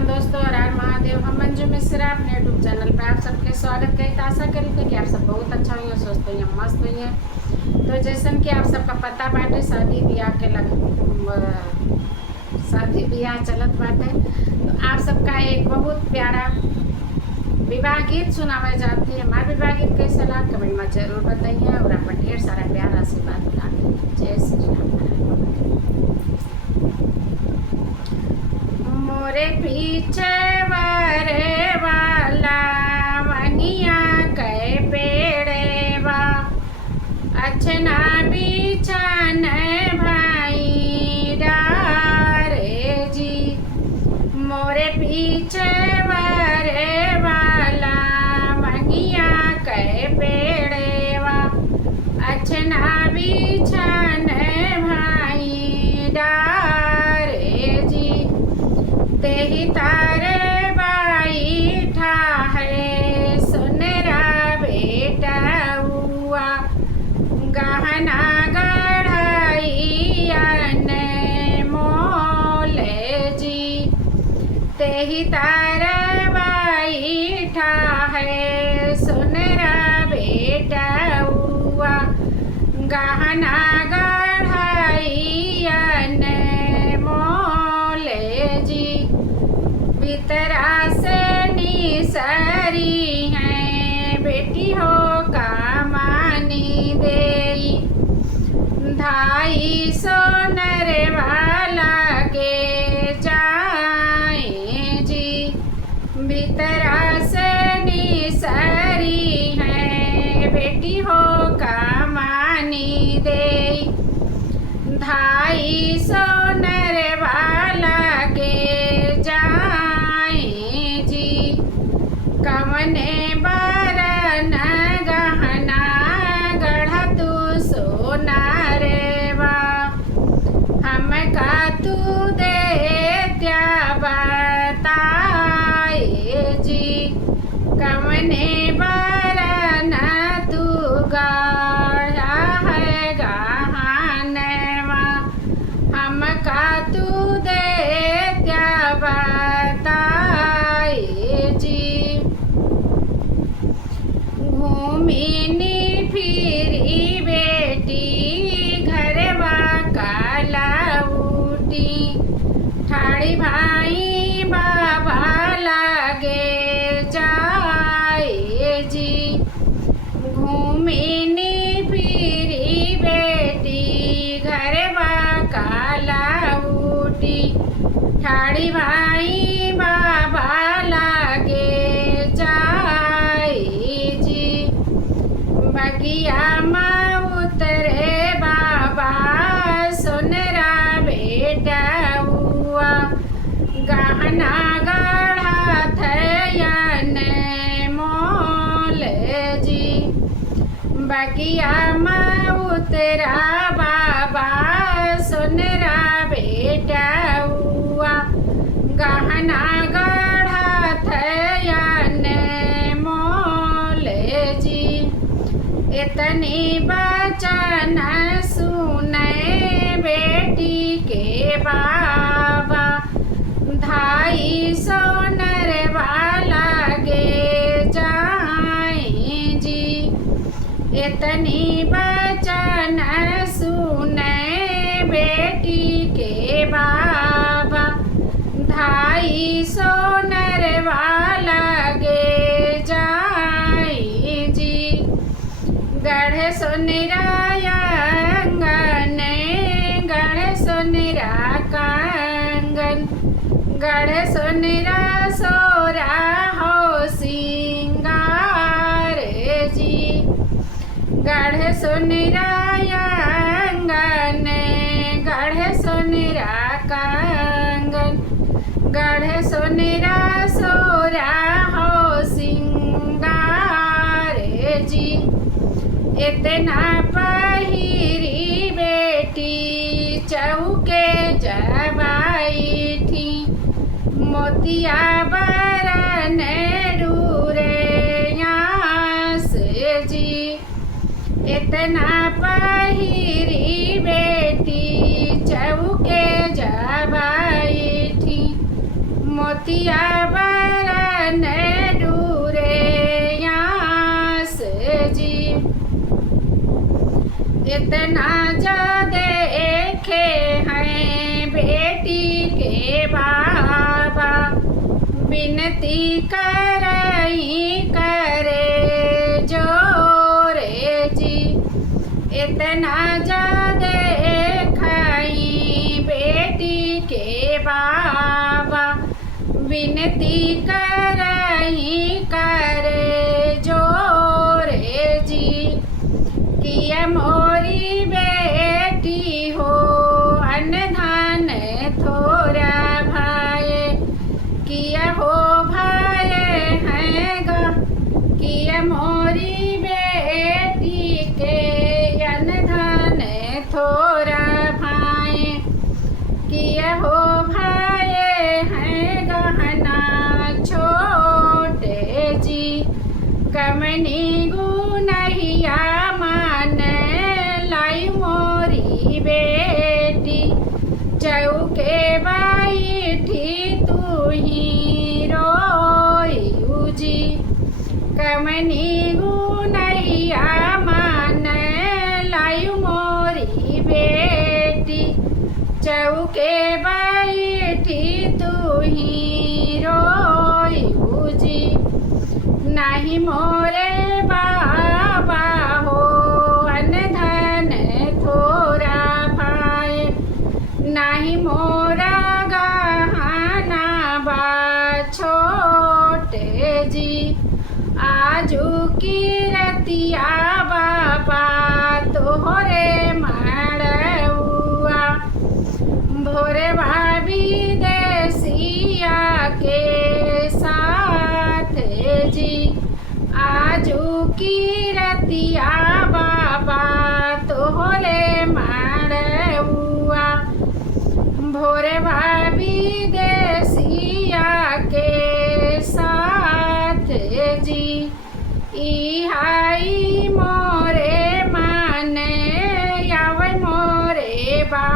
राम दोस्तों, हर हर महादेव। हम मंजू मिश्रा अपने यूट्यूब चैनल पर आप सबके स्वागत करें। तो आशा करी थे कि आप सब बहुत अच्छा हुई, स्वस्थ हुई, मस्त हुई हैं। तो जैसन कि आप सबका पता बाटे, शादी ब्याह चलत बाटे। तो आप सबका एक बहुत प्यारा विवाह गीत सुनावे जाती है। हमारे विवाह गीत कैसा लगा कमेंट में जरूर बताइए और अपन ढेर सारा प्यार आशीर्वाद दिलाएं। जय श्री राम। मोरे पीछे वरे वाला वनिया कै पेड़े वा अचना बिछन भाई डारे जी। मोरे पीछे वरे वाला वनिया कै पेड़े वा अचना बिछन भाई डारे जी। तेही तारे बाई ठा है सुनरा बेटा हुआ गहना गढ़ाई मोले जी। तेही तारे बाई ठा है सुनरा बेटा हुआ गहना गढ़ाई मोले जी। भीतरा से निसरी है बेटी हो कमानी देई धाई सोनर वाला के जाए जी। भीतरा से निसरी है बेटी हो कमानी देई धाई सोनर वाला के कवने बरन गहना गढ़ा तू सोना रे वा हम का तू दे त्या बताए जी। कवने बरन तू गढ़ा है गहनवा हम का तू दे त्या बताए जी। घूमिनी फिरी बेटी घरवा काला उठी ठाड़ी भाई बाबा लागे जाए जी। घूमिनी फिरी बेटी घरवा काला उठी ठाड़ी भाई बाबा लागे बगिया माँ उतरे बाबा सुनरा बेटा हुआ गहना गढ़ा थयन मोल जी। बगिया माँ उतरा बाबा सुनरा बेटा हुआ गहना गढ़ा थयन मोल जी। इतनी बचन सुने बेटी के बाबा धाई सोनर वाला गे जाए जी। इतनी बचन सुने बेटी के बाबा धाई सोनर वाला गे जाए जी। गढ़ सुनरा आंगन गढ़ सुनरा कांगन गढ़ सुनरा सोरा हो सिंगार जी। गढ़ सुनरा आंगन गढ़ सुनरा कांगन गढ़ सुनरा सोरा हो सिंगार जी। इतना पहिरी बेटी चौके जबाई थी मोतिया बरन डूरे से जी। इतना पहिरी बेटी चौके जबाई थी मोतिया बरन डूरे यास जी। इतना जो देखे हैं बेटी के बाबा, विनती करई करे जोरे जी। इतना जो देखई बेटी के बाबा, विनती करई करे जोरे जी। किया मोरी बेटी हो अनधन थोड़ा भाई, किया हो भाई है गा। किया मोरी बेटी के अनधन थोड़ा भाई, किया हो भाई है गहना छोटे जी। कमनी गुनहिया मान लाई मोरी बेटी, चौके बैठी तू ही रोयू जी। कमनी गुनहिया मान लाई मोरी बेटी, चौके बैठी तू ही रोयू जी। नहीं मोरे बाबा हो अनधन थोड़ा भाई, नहीं मोरा गहना बा छोटे जी। आजू की रतिया बाबा तोहरे मड़ुआ, भोरे भाभी देसिया के साथ जी। आजू की रतिया बाबा तोहरे मड़ुआ, भोरे भाभी देसिया के साथ जी। इहाई मोरे माने यावे मोरे बा